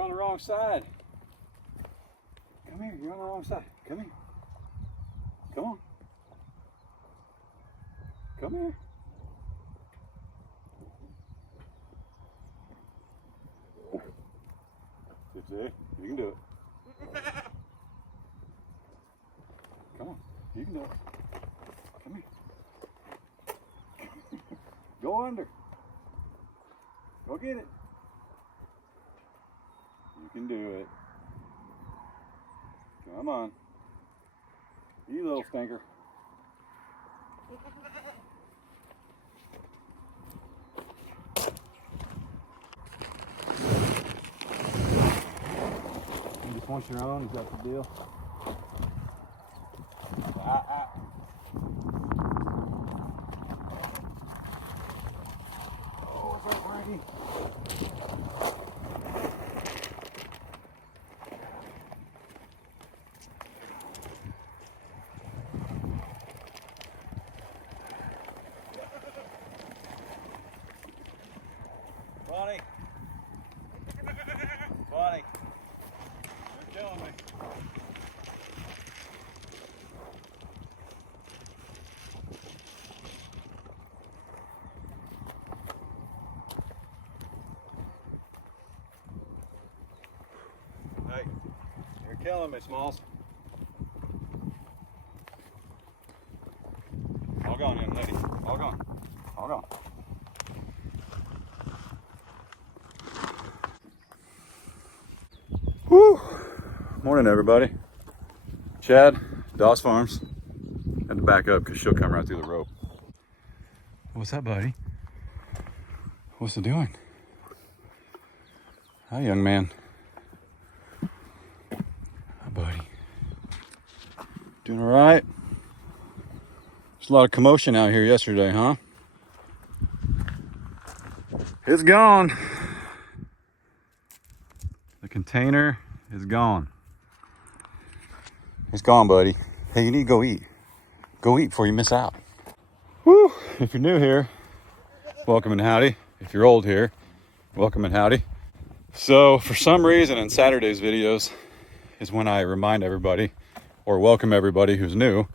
You're on the wrong side. Come here, you're on the wrong side. Come here. Come on. Come here. See, you can do it. Come on, you can do it. Come here. Go under. Go get it. You can do it. Come on. You little stinker. You just want your own? Is that the deal? Oh, it's right, Frankie. Bonnie. Bonnie. You're killing me. Hey, you're killing me, Smalls. All gone in, lady. All gone. All gone. Woo! Morning, everybody. Chad, Dawes Farms. Had to back up because she'll come right through the rope. What's up, buddy? What's it doing? Hi, young man. Hi, buddy. Doing all right? There's a lot of commotion out here yesterday, huh? It's gone. The container is gone. It's gone, buddy. Hey, you need to go eat. Go eat before you miss out. Woo! If you're new here, welcome and howdy. If you're old here, welcome and howdy. So for some reason in Saturday's videos is when I remind everybody or welcome everybody who's new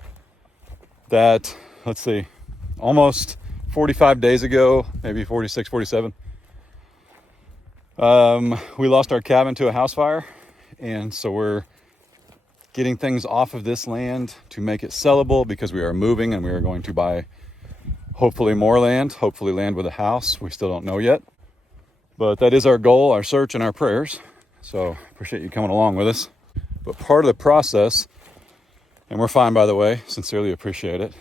that, let's see, almost 45 days ago, maybe 46, 47, we lost our cabin to a house fire. And so we're getting things off of this land to make it sellable because we are moving and we are going to buy hopefully more land, hopefully land with a house. We still don't know yet, but that is our goal, our search, and our prayers. So appreciate you coming along with us. But part of the process, and we're fine, by the way, sincerely appreciate it.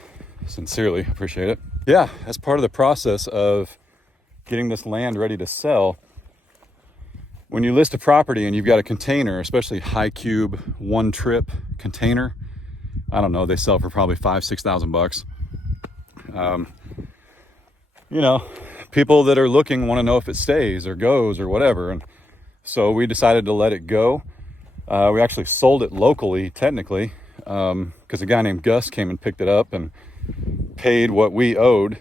Yeah, as part of the process of getting this land ready to sell, when you list a property and you've got a container, especially high cube, one trip container, I don't know, they sell for probably $5,000-6,000 bucks. You know, people that are looking want to know if it stays or goes or whatever. And so we decided to let it go. We actually sold it locally, technically, because a guy named Gus came and picked it up and paid what we owed.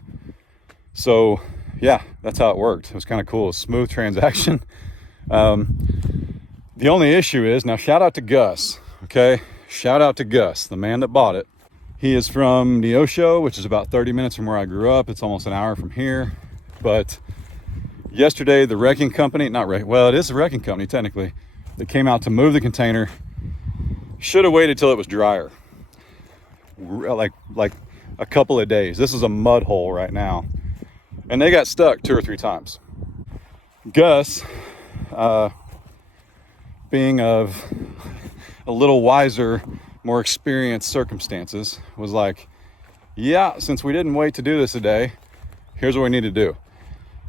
So yeah, that's how it worked. It was kind of cool, a smooth transaction. The only issue is, now shout out to Gus, okay? Shout out to Gus, the man that bought it. He is from Neosho, which is about 30 minutes from where I grew up. It's almost an hour from here. But yesterday, the wrecking company, well, it is a wrecking company technically, that came out to move the container, should have waited till it was drier. Like a couple of days. This is a mud hole right now. And they got stuck 2 or 3 times. Gus, being of a little wiser, more experienced circumstances, was like, yeah, since we didn't wait to do this today, here's what we need to do.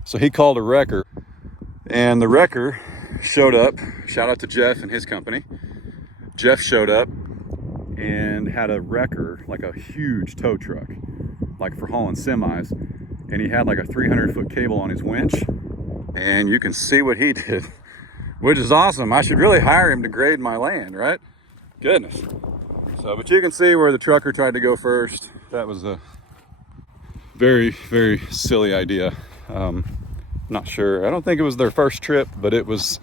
So he called a wrecker, and the wrecker showed up. Shout out to Jeff and his company. Jeff showed up and had a wrecker, like a huge tow truck, like for hauling semis, and he had like a 300-foot cable on his winch, and you can see what he did, which is awesome. I should really hire him to grade my land, right? Goodness. So, but you can see where the trucker tried to go first. That was a very, very silly idea. Not sure. I don't think it was their first trip, but it was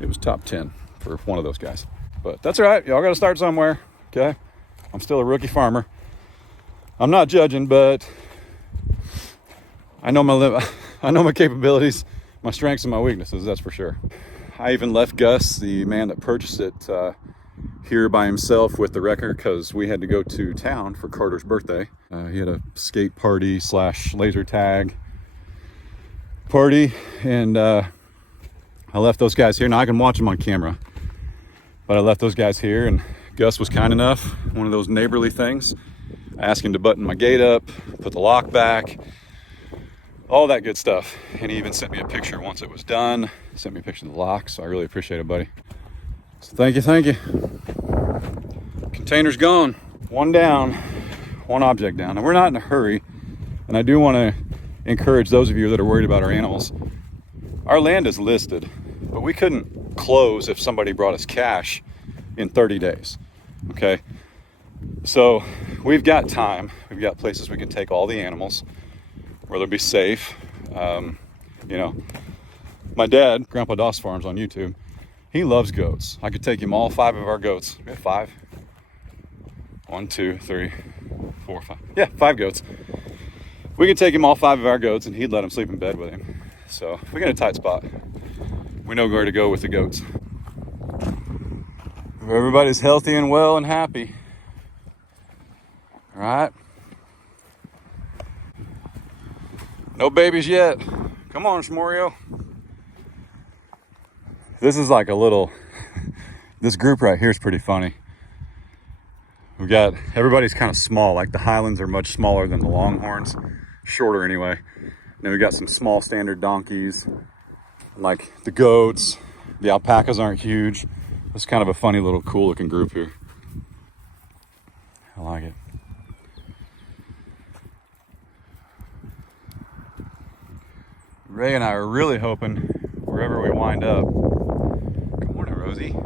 it was top 10 for one of those guys. But that's all right. Y'all got to start somewhere. Okay. I'm still a rookie farmer. I'm not judging, but I know my capabilities, my strengths and my weaknesses. That's for sure. I even left Gus, the man that purchased it, here by himself with the wrecker because we had to go to town for Carter's birthday. He had a skate party / laser tag party, and I left those guys here. Now I can watch them on camera, but I left those guys here, and Gus was kind enough, one of those neighborly things. I asked him to button my gate up, put the lock back, all that good stuff. And he even sent me a picture once it was done. Sent me a picture of the lock, so I really appreciate it, buddy. So thank you. Container's gone. One down, one object down. And we're not in a hurry. And I do want to encourage those of you that are worried about our animals. Our land is listed, but we couldn't close if somebody brought us cash in 30 days. Okay? So we've got time. We've got places we can take all the animals where they'll be safe. You know, my dad, Grandpa Doss Farms on YouTube, he loves goats. I could take him all 5 of our goats. We have 5. 1, 2, 3, 4, 5. Yeah, 5 goats. We could take him all 5 of our goats and he'd let him sleep in bed with him. So if we get a tight spot, we know where to go with the goats. If everybody's healthy and well and happy, all right? No babies yet. Come on, Shmorio. This is like a little, this group right here is pretty funny. We've got, everybody's kind of small, like the Highlands are much smaller than the Longhorns, shorter anyway. And then we've got some small standard donkeys, like the goats. The alpacas aren't huge. It's kind of a funny little cool looking group here. I like it. Ray and I are really hoping wherever we wind up, good morning, Rosie.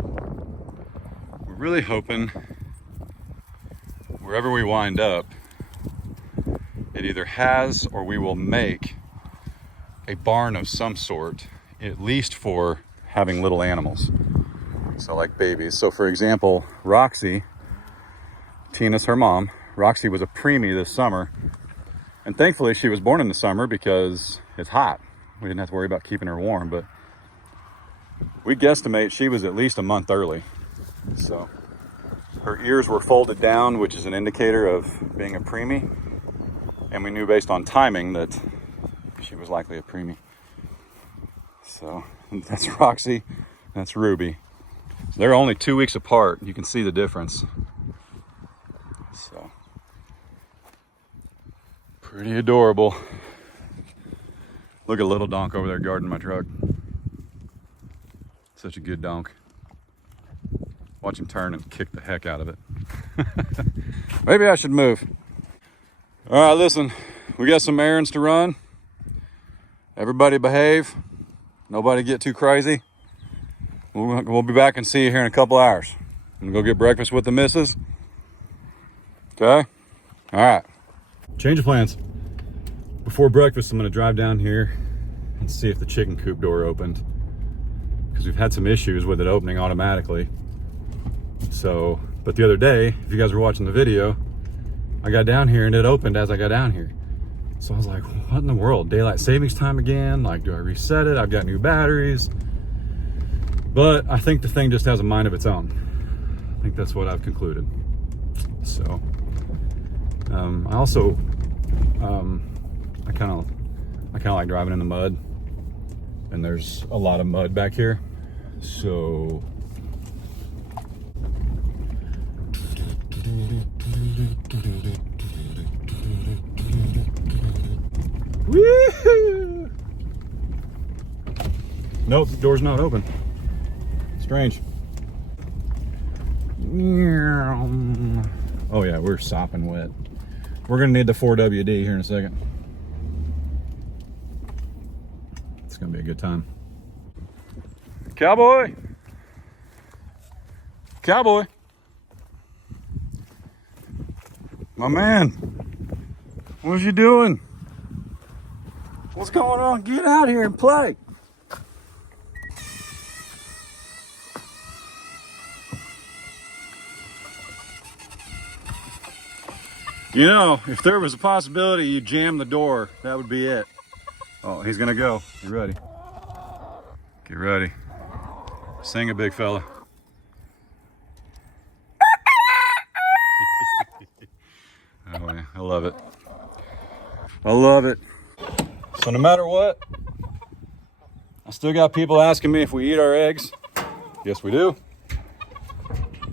We're really hoping wherever we wind up, it either has or we will make a barn of some sort, at least for having little animals. So like babies. So for example, Roxy, Tina's her mom, Roxy was a preemie this summer. And thankfully she was born in the summer because it's hot. We didn't have to worry about keeping her warm, but we guesstimate she was at least a month early. So her ears were folded down, which is an indicator of being a preemie. And we knew based on timing that she was likely a preemie. So that's Roxy, that's Ruby. So they're only 2 weeks apart. You can see the difference. So pretty adorable. Look at little donk over there guarding my truck. Such a good donk. Watch him turn and kick the heck out of it. Maybe I should move. All right, listen, we got some errands to run. Everybody behave. Nobody get too crazy. We'll be back and see you here in a couple hours. I'm gonna go get breakfast with the missus. Okay? All right. Change of plans. Before breakfast, I'm gonna drive down here and see if the chicken coop door opened, because we've had some issues with it opening automatically. So, but the other day, if you guys were watching the video, I got down here and it opened as I got down here. So I was like, what in the world? Daylight savings time again? Like, do I reset it? I've got new batteries. But I think the thing just has a mind of its own. I think that's what I've concluded. So, I also, I kind of like driving in the mud, and there's a lot of mud back here. So woo-hoo! Nope, the door's not open. Strange. Oh yeah, we're sopping wet. We're gonna need the 4WD here in a second. It's gonna be a good time. Cowboy! Cowboy! My man! What you doing? What's going on? Get out here and play! You know, if there was a possibility you jam the door, that would be it. Oh, he's gonna go. You ready? Get ready. Sing a big fella. Oh man, I love it. I love it. So no matter what, I still got people asking me if we eat our eggs. Yes, we do.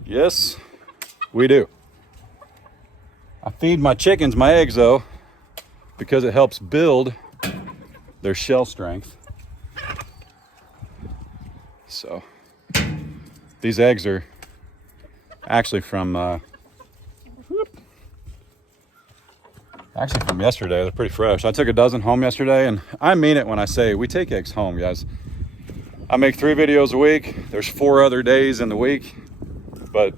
Yes, we do. I feed my chickens my eggs though, because it helps build their shell strength. So these eggs are actually from yesterday. They're pretty fresh. I took a dozen home yesterday, and I mean it when I say we take eggs home, guys. I make 3 videos a week. There's 4 other days in the week, but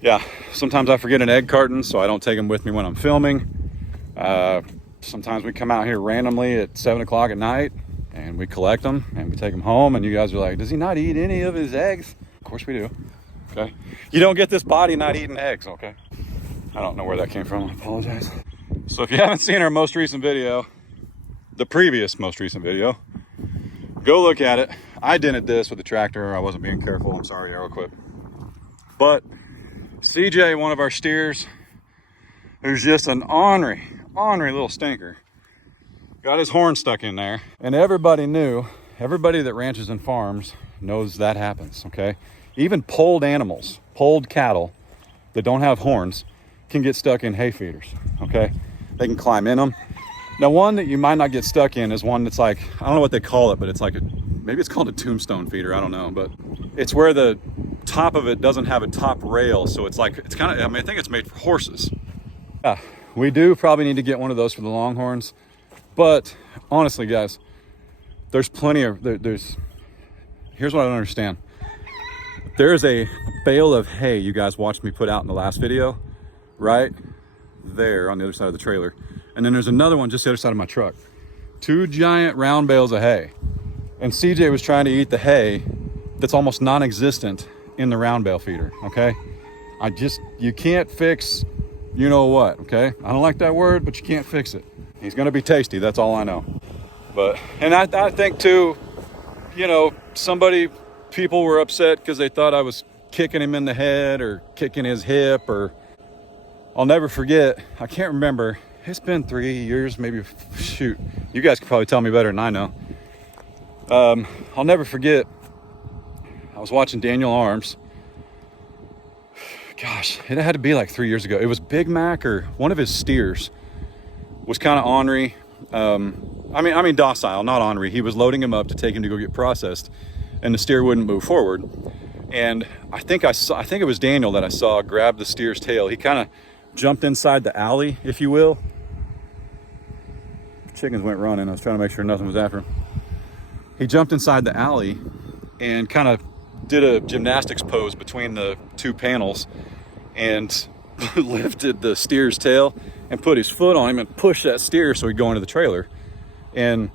yeah, sometimes I forget an egg carton, so I don't take them with me when I'm filming. Sometimes we come out here randomly at 7 o'clock at night and we collect them and we take them home, and you guys are like, does he not eat any of his eggs? Of course we do. Okay, you don't get this body not eating eggs. Okay, I don't know where that came from. I apologize. So if you haven't seen our most recent video, the previous most recent video, go look at it. I dented this with the tractor. I wasn't being careful. I'm sorry, ArrowQuip. But CJ, one of our steers, who's just an ornery little stinker, got his horn stuck in there. And everybody that ranches and farms knows that happens, okay? Even polled animals, polled cattle that don't have horns can get stuck in hay feeders, okay? They can climb in them. Now, one that you might not get stuck in is one that's like, I don't know what they call it, but it's like maybe it's called a tombstone feeder, I don't know, but it's where the top of it doesn't have a top rail, so it's kind of, I mean, I think it's made for horses. Yeah, we do probably need to get one of those for the longhorns, but honestly, guys, there's plenty of, here's what I don't understand. There's a bale of hay you guys watched me put out in the last video, right there on the other side of the trailer. And then there's another one just the other side of my truck. 2 giant round bales of hay. And CJ was trying to eat the hay that's almost non-existent in the round bale feeder, okay? You can't fix you know what, okay? I don't like that word, but you can't fix it. He's gonna be tasty, that's all I know. And I think too, you know, people were upset because they thought I was kicking him in the head or kicking his hip, or I'll never forget, I can't remember, it's been 3 years, maybe, shoot, you guys could probably tell me better than I know. I'll never forget, I was watching Daniel Arms. Gosh, it had to be like 3 years ago. It was Big Mac, or one of his steers was kind of ornery. I mean docile, not ornery. He was loading him up to take him to go get processed, and the steer wouldn't move forward. And I think it was Daniel that I saw grab the steer's tail. He kind of jumped inside the alley, if you will. Chickens went running. I was trying to make sure nothing was after him. He jumped inside the alley and kind of did a gymnastics pose between the 2 panels and lifted the steer's tail and put his foot on him and pushed that steer so he'd go into the trailer. And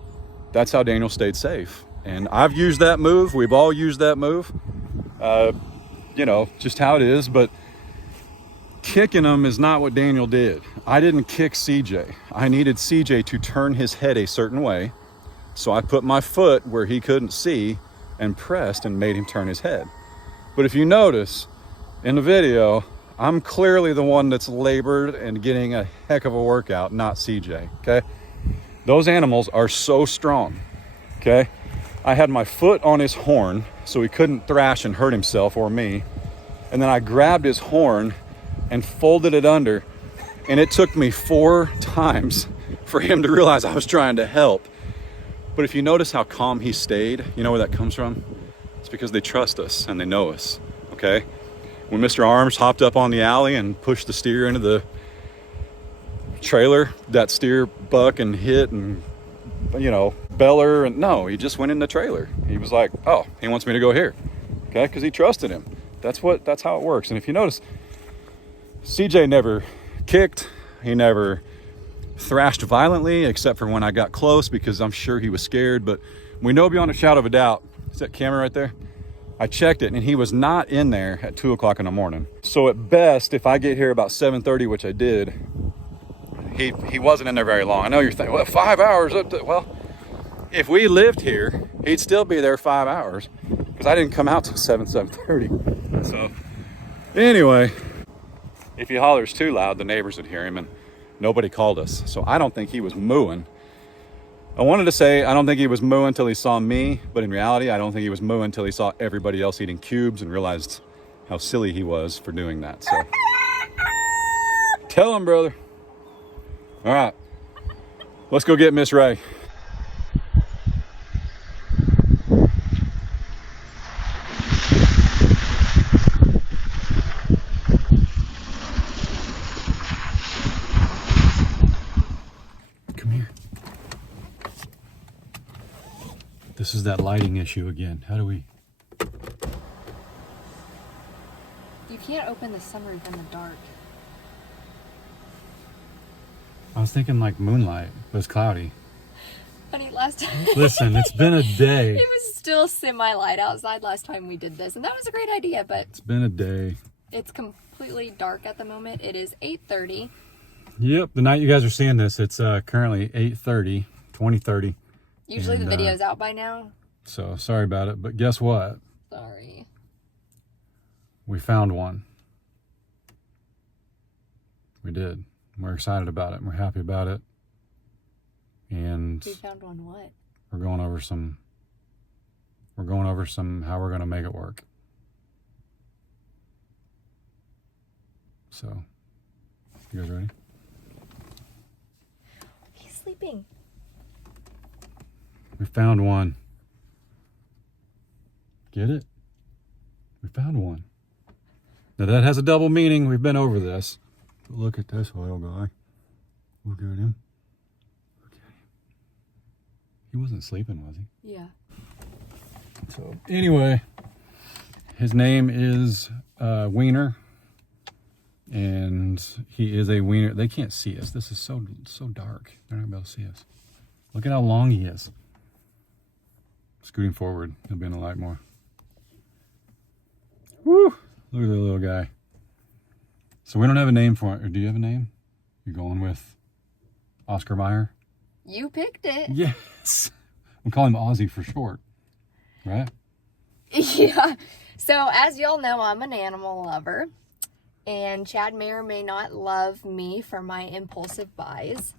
that's how Daniel stayed safe. And I've used that move. We've all used that move. You know, just how it is. But kicking him is not what Daniel did. I didn't kick CJ. I needed CJ to turn his head a certain way. So I put my foot where he couldn't see and pressed and made him turn his head. But if you notice in the video, I'm clearly the one that's labored and getting a heck of a workout, not CJ, okay? Those animals are so strong, okay? I had my foot on his horn so he couldn't thrash and hurt himself or me. And then I grabbed his horn and folded it under. And it took me 4 times for him to realize I was trying to help. But if you notice how calm he stayed, you know where that comes from? It's because they trust us and they know us, okay? When Mr. Arms hopped up on the alley and pushed the steer into the trailer, that steer buck and hit and, you know, beller, and no, he just went in the trailer. He was like, oh, he wants me to go here, okay? Because he trusted him. That's how it works. And if you notice, CJ never kicked, he never thrashed violently, except for when I got close, because I'm sure he was scared. But we know beyond a shadow of a doubt, is that camera right there? I checked it and he was not in there at 2 o'clock in the morning. So at best, if I get here about 7:30, which I did, he wasn't in there very long. I know you're thinking, well, 5 hours up to, well, if we lived here, he'd still be there 5 hours because I didn't come out till 7:30. So anyway, if he hollers too loud, the neighbors would hear him, and nobody called us. So I don't think he was mooing. I wanted to say I don't think he was mooing until he saw me, but in reality, I don't think he was mooing until he saw everybody else eating cubes and realized how silly he was for doing that. So tell him, brother. All right, let's go get Miss Ray. Come here. This is that lighting issue again. How do we? You can't open the sunroof in the dark. I was thinking like moonlight, but it's cloudy. Honey, last time... Listen, it's been a day. It was still semi-light outside last time we did this, and that was a great idea, but... It's been a day. It's completely dark at the moment. It is 8:30. Yep, the night you guys are seeing this, it's currently 8:30, 20:30. Usually the video's out by now. So, sorry about it, but guess what? Sorry. We found one. We did. We're excited about it, and we're happy about it. And We found one what? we're going over some how we're going to make it work. So, you guys ready? He's sleeping. We found one. Get it? We found one. Now that has a double meaning. We've been over this. But look at this little guy. Look at him. Look at him. He wasn't sleeping, was he? Yeah. So anyway, his name is Wiener. And he is a wiener. They can't see us. This is so dark. They're not going to be able to see us. Look at how long he is. Scooting forward. He'll be in the light more. Woo! Look at the little guy. So we don't have a name for it. Or do you have a name? You're going with Oscar Mayer? You picked it. Yes. We'll call him Ozzy for short. Right? Yeah. So as y'all know, I'm an animal lover. And Chad may or may not love me for my impulsive buys.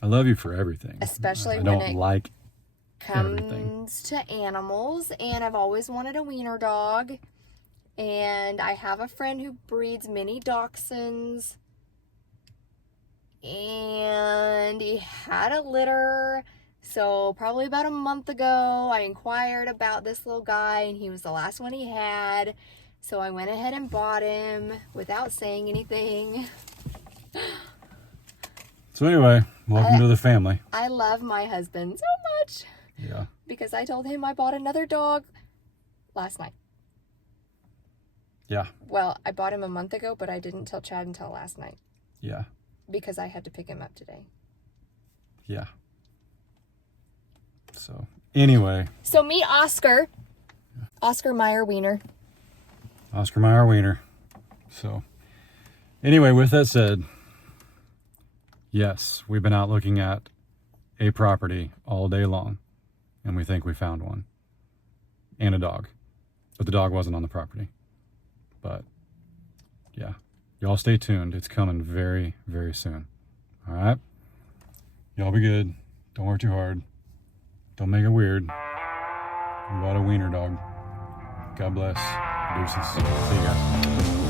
I love you for everything. Especially I when don't it like comes everything. to animals. And I've always wanted a wiener dog. And I have a friend who breeds mini dachshunds. And he had a litter. So probably about a month ago, I inquired about this little guy. And he was the last one he had. So I went ahead and bought him without saying anything. So anyway, welcome to the family. I love my husband so much. Yeah. Because I told him I bought another dog last night. Yeah. Well, I bought him a month ago, but I didn't tell Chad until last night. Yeah. Because I had to pick him up today. Yeah. So anyway. So meet Oscar. Oscar Mayer Wiener. Oscar Mayer Wiener. So anyway, with that said, yes, we've been out looking at a property all day long, and we think we found one. And a dog. But the dog wasn't on the property. But yeah, y'all stay tuned. It's coming very, very soon. All right? Y'all be good. Don't work too hard. Don't make it weird. We bought a wiener dog. God bless. Deuces. See you guys.